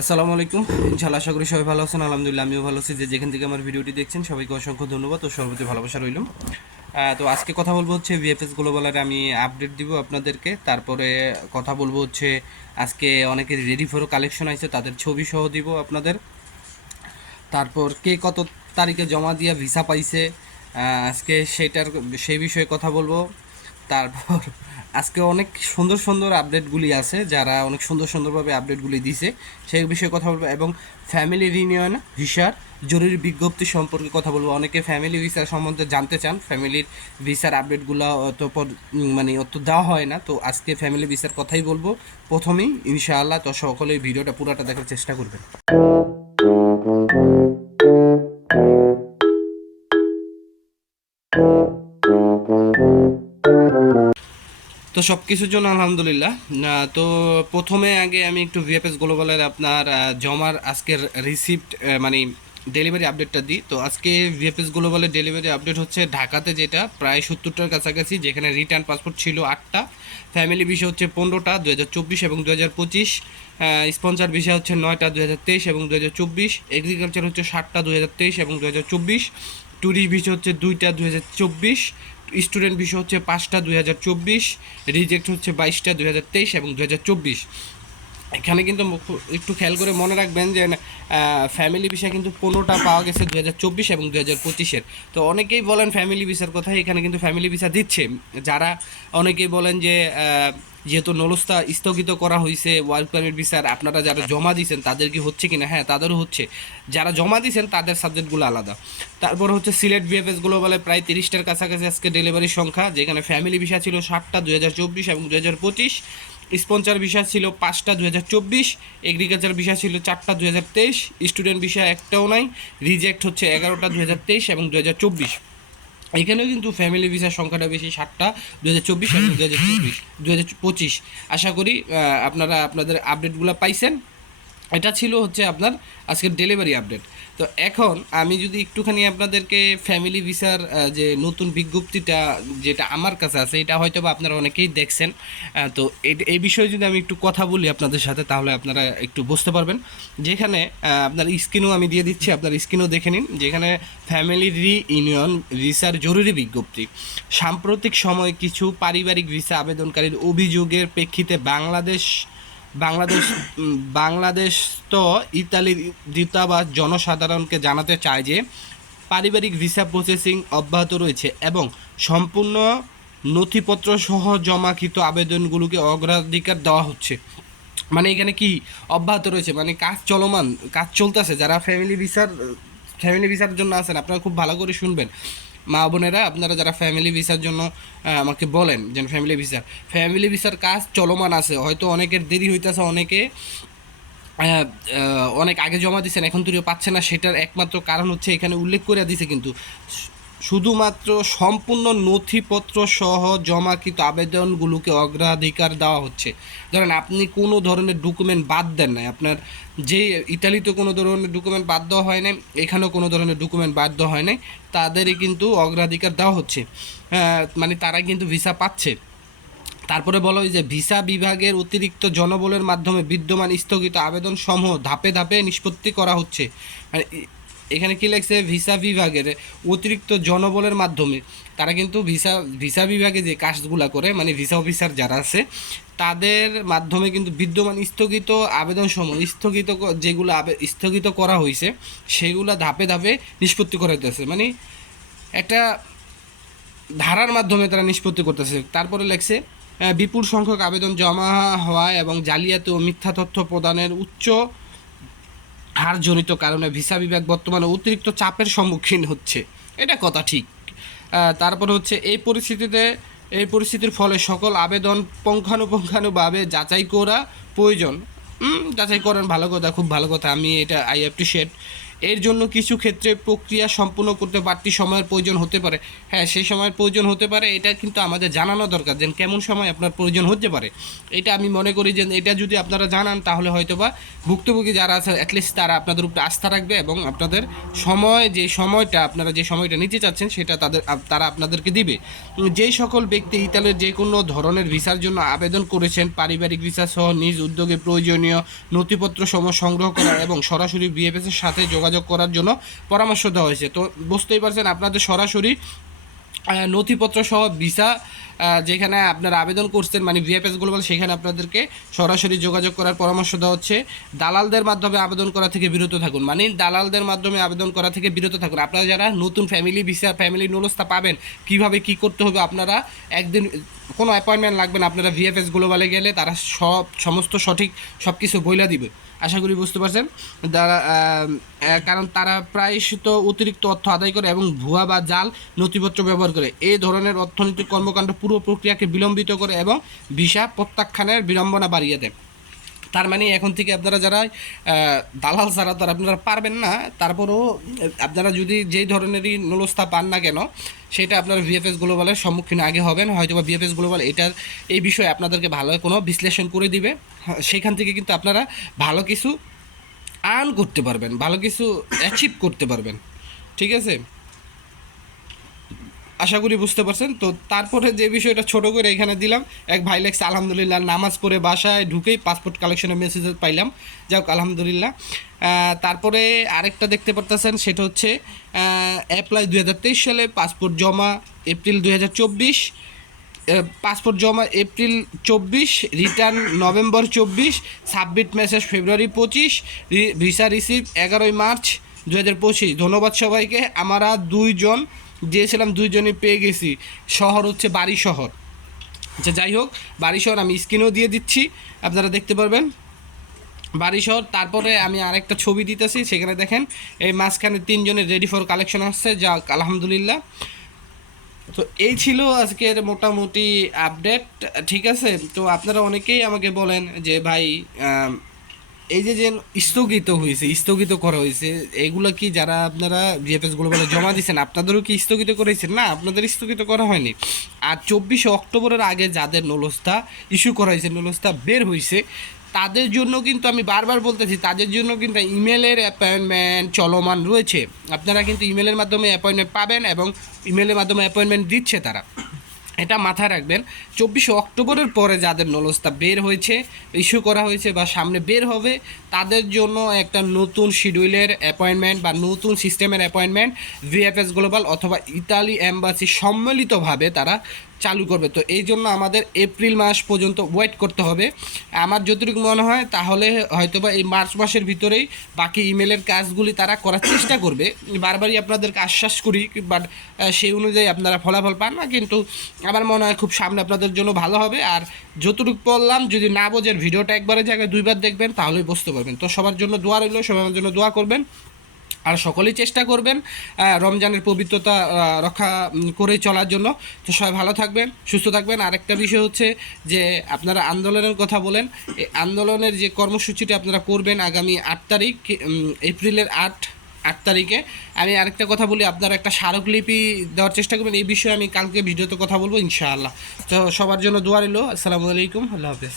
আসসালামু আলাইকুম। ইনশাআল্লাহ আশা করি সবাই ভালো আছেন। আলহামদুলিল্লাহ আমিও ভালো আছি। যেখান থেকে আমার ভিডিওটি দেখছেন সবাইকে অসংখ্য ধন্যবাদ ও সর্বোচ্চ ভালোবাসা রইল। তো আজকে কথা বলবো হচ্ছে ভিএফএস গ্লোবালের আমি আপডেট দিব আপনাদেরকে। তারপরে কথা বলবো হচ্ছে আজকে অনেকের রেডি ফর কালেকশন আছে, তাদের ছবি সহ দিব আপনাদের। তারপর কে কত তারিখে জমা দিয়া ভিসা পাইছে, আজকে সেই বিষয়ে কথা বলবো। তারপর আজকে অনেক সুন্দর সুন্দর আপডেটগুলি আছে, যারা অনেক সুন্দর সুন্দরভাবে আপডেটগুলি দিছে সেই বিষয়ে কথা বলবো। এবং ফ্যামিলি রিউনিয়ন ভিসার জরুরি বিজ্ঞপ্তি সম্পর্কে কথা বলবো। অনেকে ফ্যামিলি ভিসা সম্বন্ধে জানতে চান, ফ্যামিলির ভিসার আপডেটগুলো মানে অত দেওয়া হয় না, তো আজকে ফ্যামিলি ভিসার কথাই বলবো প্রথমেই ইনশাআল্লাহ। তো সকলেই ভিডিওটা পুরাটা দেখার চেষ্টা করবেন। তো সব কিছুর জন্য আলহামদুলিল্লাহ। তো প্রথমে আগে আমি একটু ভিএফএস গ্লোবালের আপনার জমার আজকের রিসিপ্ট মানে ডেলিভারি আপডেটটা দিই। তো আজকে ভিএফএস গ্লোবালের ডেলিভারি আপডেট হচ্ছে ঢাকাতে যেটা প্রায় 70টার কাছাকাছি, যেখানে রিটার্ন পাসপোর্ট ছিল 8টা, ফ্যামিলি ভিসা হচ্ছে 15টা 2024 এবং 2025, স্পন্সর ভিসা হচ্ছে 9টা 2023 এবং 2024, এগ্রিকালচার হচ্ছে 7টা 2023 এবং 2024, ট্যুরিস্ট ভিসা হচ্ছে 2টা 2024, স্টুডেন্ট ভিসা হচ্ছে 5টা 2024, রিজেক্ট হচ্ছে 22টা 2023 এবং 2024। এখানে কিন্তু একটু খেয়াল করে মনে রাখবেন যে ফ্যামিলি ভিসা কিন্তু 15টা পাওয়া গেছে 2024 এবং 2025-এর। তো অনেকেই বলেন ফ্যামিলি ভিসার কথা, এখানে কিন্তু ফ্যামিলি ভিসা দিচ্ছে। যারা অনেকেই বলেন যে যেহেতু নলস্তা স্থগিত করা হয়েছে ওয়ার্ক পারমিট ভিসার, আপনারা যারা জমা দিয়েছেন তাদের কি হচ্ছে কিনা? হ্যাঁ, তাদেরও হচ্ছে। যারা জমা দিয়েছেন তাদের সাবজেক্টগুলো আলাদা। তারপর হচ্ছে সিলেট ভিএফএসগুলো বলে প্রায় 30টার কাছাকাছি আজকে ডেলিভারির সংখ্যা, যেখানে ফ্যামিলি ভিসা ছিল 7টা 2024 এবং 2025, স্পন্সর ভিসা ছিল 5টা 2024, এগ্রিকালচার ভিসা ছিল 4টা 2023, স্টুডেন্ট ভিসা একটাও নাই, রিজেক্ট হচ্ছে 11টা 2023 এবং 2024। এখানেও কিন্তু ফ্যামিলি ভিসার সংখ্যাটা বেশি, 7টা 2024 এবং 2025। আশা করি আপনারা আপনাদের আপডেটগুলো পাইছেন। এটা ছিল হচ্ছে আপনার আজকের ডেলিভারি আপডেট। তো এখন আমি যদি একটুখানি আপনাদেরকে ফ্যামিলি ভিসার যে নতুন বিজ্ঞপ্তিটা যেটা আমার কাছে আছে, এটা হয়তো বা আপনারা অনেকেই দেখছেন। তো এই বিষয়ে যদি আমি একটু কথা বলি আপনাদের সাথে, তাহলে আপনারা একটু বুঝতে পারবেন। যেখানে আপনার স্ক্রিনও আমি দিয়ে দিচ্ছি, আপনার স্ক্রিনও দেখে নিন। যেখানে ফ্যামিলি রিইউনিয়ন ভিসার জরুরি বিজ্ঞপ্তি, সাম্প্রতিক সময়ে কিছু পারিবারিক ভিসা আবেদনকারীর অভিযোগের প্রেক্ষিতে বাংলাদেশ বাংলাদেশ বাংলাদেশ তো ইতালির দূতাবাস জনসাধারণকে জানাতে চায় যে পারিবারিক ভিসা প্রসেসিং অব্যাহত রয়েছে এবং সম্পূর্ণ নথিপত্র সহ জমাকৃত আবেদনগুলোকে অগ্রাধিকার দেওয়া হচ্ছে। মানে এখানে কি অব্যাহত রয়েছে, মানে কাজ চলমান, কাজ চলতেছে। যারা ফ্যামিলি ভিসার জন্য আছেন আপনারা খুব ভালো করে শুনবেন। মা বোনেরা, আপনারা যারা ফ্যামিলি ভিসার জন্য আমাকে বলেন যে ফ্যামিলি ভিসার কাজ চলমান আছে। হয়তো অনেকের দেরি হইতেছে, অনেকে অনেক আগে জমা দিয়েছেন এখন তুইও পাচ্ছে না। সেটার একমাত্র কারণ হচ্ছে এখানে উল্লেখ করে দিছে কিন্তু শুধুমাত্র সম্পূর্ণ নথিপত্র সহ জমাকৃত আবেদনগুলোকে অগ্রাধিকার দেওয়া হচ্ছে। ধরেন আপনি কোনো ধরনের ডকুমেন্ট বাদ দেন নাই, আপনার যে ইতালিতে কোনো ধরনের ডকুমেন্ট বাদ দেওয়া হয় নাই, এখানেও কোনো ধরনের ডকুমেন্ট বাদ দেওয়া হয় নাই, তাদেরই কিন্তু অগ্রাধিকার দেওয়া হচ্ছে। মানে তারা কিন্তু ভিসা পাচ্ছে। তারপরে বলো যে ভিসা বিভাগের অতিরিক্ত জনবলের মাধ্যমে বিদ্যমান স্থগিত আবেদন সমূহ ধাপে ধাপে নিষ্পত্তি করা হচ্ছে। মানে এখানে কি লাগছে, ভিসা বিভাগের অতিরিক্ত জনবলের মাধ্যমে তারা কিন্তু ভিসা বিভাগে যে কাজগুলো করে, মানে ভিসা অফিসার যারা আছে তাদের মাধ্যমে কিন্তু বিদ্যমান স্থগিত আবেদন সমূহ যেগুলো স্থগিত করা হয়েছে সেগুলো ধাপে ধাপে নিষ্পত্তি করা হইতেছে। মানে একটা ধারার মাধ্যমে তারা নিষ্পত্তি করতেছে। তারপরে লেখছে বিপুল সংখ্যক আবেদন জমা হওয়া এবং জালিয়াতি ও মিথ্যা তথ্য প্রদানের উচ্চ হারজনিত কারণে ভিসা বিভাগ বর্তমানে অতিরিক্ত চাপের সম্মুখীন হচ্ছে। এটা কথা ঠিক। তারপর হচ্ছে এই পরিস্থিতির ফলে সকল আবেদন পুঙ্খানুপুঙ্খানুভাবে যাচাই করা প্রয়োজন। যাচাই করেন, ভালো কথা, খুব ভালো কথা, আমি এটা আই অ্যাপ্রিসিয়েট। এর জন্য কিছু ক্ষেত্রে প্রক্রিয়া সম্পূর্ণ করতে বাড়তি সময়ের প্রয়োজন হতে পারে। হ্যাঁ, সেই সময়ের প্রয়োজন হতে পারে, এটা কিন্তু আমাদের জানানো দরকার যে কেমন সময় আপনার প্রয়োজন হতে পারে। এটা আমি মনে করি যে এটা যদি আপনারা জানান তাহলে হয়তোবা ভুক্তভোগী যারা আছে অ্যাটলিস্ট তারা আপনাদের উপরে আস্থা রাখবে এবং আপনাদের সময় যে সময়টা আপনারা যে সময়টা নিতে চাচ্ছেন সেটা তারা আপনাদেরকে দিবে। যেই সকল ব্যক্তি ইতালির যে কোনো ধরনের ভিসার জন্য আবেদন করেছেন, পারিবারিক ভিসা সহ নিজ উদ্যোগে প্রয়োজনীয় নথিপত্র সমূহ সংগ্রহ করা এবং সরাসরি বিএফএস এর সাথে যোগাযোগ করার জন্য পরামর্শ দেওয়া হয়েছে। তো বুঝতেই পারছেন আপনাদের সরাসরি নথিপত্র সহ ভিসা যেখানে আপনারা আবেদন করছেন মানে ভিএফএস গ্লোবাল, সেখানে আপনাদেরকে সরাসরি যোগাযোগ করার পরামর্শ দেওয়া হচ্ছে। দালালদের মাধ্যমে আবেদন করা থেকে বিরত থাকুন, মানে দালালদের মাধ্যমে আবেদন করা থেকে বিরত থাকুন। আপনারা যারা নতুন ফ্যামিলি ভিসা ফ্যামিলি নুলস্থা পাবেন, কিভাবে কি করতে হবে, আপনারা একদিন কোনো অ্যাপয়েন্টমেন্ট লাগবে না, আপনারা ভিএফএস গ্লোবালে গেলে তারা সমস্ত সঠিক সব কিছু বইলা দিবে। আশা করি বুঝতে পারছেন। কারণ তারা প্রায়শত অতিরিক্ত অর্থ আদায় করে এবং ভুয়া বা জাল নথিপত্র ব্যবহার করে। এই ধরনের অর্থনৈতিক কর্মকাণ্ড পুরো প্রক্রিয়াকে বিলম্বিত করে এবং ভিসা প্রত্যাখ্যানের বিড়ম্বনা বাড়িয়ে দেয়। তার মানে এখন থেকে আপনারা যারা দালাল ছাড়া তারা আপনারা পারবেন না, তারপরেও আপনারা যদি যেই ধরনেরই নুলস্থা পান না কেন সেটা আপনারা ভিএফএস গ্লোবালের সম্মুখীন আগে হবেন। হয়তো বা ভিএফএস গ্লোবাল এটার এই বিষয়ে আপনাদেরকে ভালো কোনো বিশ্লেষণ করে দিবে। সেখান থেকে কিন্তু আপনারা ভালো কিছু আর্ন করতে পারবেন, ভালো কিছু অ্যাচিভ করতে পারবেন। ঠিক আছে, আশা করি বুঝতে পারছেন। তো তারপরে যে বিষয়টা ছোট করে এখানে দিলাম, এক ভাই লেখছে আলহামদুলিল্লাহ নামাজ পড়ে বাসায় ঢুকেই পাসপোর্ট কালেকশনের মেসেজ পাইলাম, যাক আলহামদুলিল্লাহ। তারপরে আরেকটা দেখতে পারতেছেন, সেটা হচ্ছে অ্যাপ্লাই 2023 সালে, পাসপোর্ট জমা এপ্রিল 2024, পাসপোর্ট জমা April 24, return November 24, submit message February 25, visa receive 11 March 2025। ধন্যবাদ সবাইকে। আমরা 2 জন দিয়েছিলাম, 2 জনই পেয়ে গেছি। শহর হচ্ছে বাড়ি শহর। আচ্ছা যাই হোক, বাড়ি শহর আমি স্ক্রিনেও দিয়ে দিচ্ছি, আপনারা দেখতে পারবেন বাড়ি শহর। তারপরে আমি আরেকটা ছবি দিতেছি, সেখানে দেখেন এই মাঝখানে 3 জনের রেডি ফর কালেকশন আসছে, যা আলহামদুলিল্লাহ। তো এই ছিল আজকের মোটামুটি আপডেট। ঠিক আছে, তো আপনারা অনেকেই আমাকে বলেন যে ভাই এই যে যে স্থগিত করা হয়েছে, এগুলো কি যারা আপনারা ভিএফএস গ্লোবালে জমা দিয়েছেন আপনাদেরও কি স্থগিত করেছেন? না, আপনাদের স্থগিত করা হয়নি। আর 24 অক্টোবরের আগে যাদের নুলস্থা ইস্যু করা হয়েছে, নুলস্থা বের হয়েছে, তাদের জন্য কিন্তু আমি বারবার বলতেছি, তাদের জন্য কিন্তু ইমেলের অ্যাপয়েন্টমেন্ট চলমান রয়েছে। আপনারা কিন্তু ইমেলের মাধ্যমে অ্যাপয়েন্টমেন্ট পাবেন এবং ইমেলের মাধ্যমে অ্যাপয়েন্টমেন্ট দিচ্ছে তারা, এটা মাথায় রাখবেন। 24 অক্টোবরের পরে যাদের নুলস্থা বের হয়েছে, ইস্যু করা হয়েছে বা সামনে বের হবে, তাদের জন্য একটা নতুন শিডিউলের অ্যাপয়েন্টমেন্ট বা নতুন সিস্টেমের অ্যাপয়েন্টমেন্ট ভিএফএস গ্লোবাল অথবা ইতালি এম্বাসি সম্মিলিতভাবে তারা চালু করবে। তো এই জন্য আমাদের এপ্রিল মাস পর্যন্ত ওয়েট করতে হবে। আমার যতটুকু মনে হয় তাহলে হয়তোবা এই মার্চ মাসের ভিতরেই বাকি ইমেলের কাজগুলি তারা করার চেষ্টা করবে। বারবারই আপনাদেরকে আশ্বাস করি, বাট সেই অনুযায়ী আপনারা ফলাফল পান না, কিন্তু আমার মনে হয় খুব সামনে আপনাদের জন্য ভালো হবে। আর যতটুকু বললাম, যদি না বোঝেন ভিডিওটা একবারের জায়গায় 2বার দেখবেন তাহলেই বুঝতে পারবেন। তো সবার জন্য দোয়া রইল, সবাই আমার জন্য দোয়া করবেন আর সকলেই চেষ্টা করবেন রমজানের পবিত্রতা রক্ষা করে চলার জন্য। তো সবাই ভালো থাকবেন, সুস্থ থাকবেন। আরেকটা বিষয় হচ্ছে যে আপনারা আন্দোলনের কথা বলেন, এই আন্দোলনের যে কর্মসূচিটা আপনারা করবেন আগামী 8 তারিখ, এপ্রিলের 8 তারিখে। আমি আরেকটা কথা বলি, আপনারা একটা স্মারকলিপি দেওয়ার চেষ্টা করবেন। এই বিষয়ে আমি কালকে ভিডিওতে কথা বলবো ইনশাআল্লাহ। তো সবার জন্য দোয়া রইল। আসসালামু আলাইকুম, আল্লাহ হাফেজ।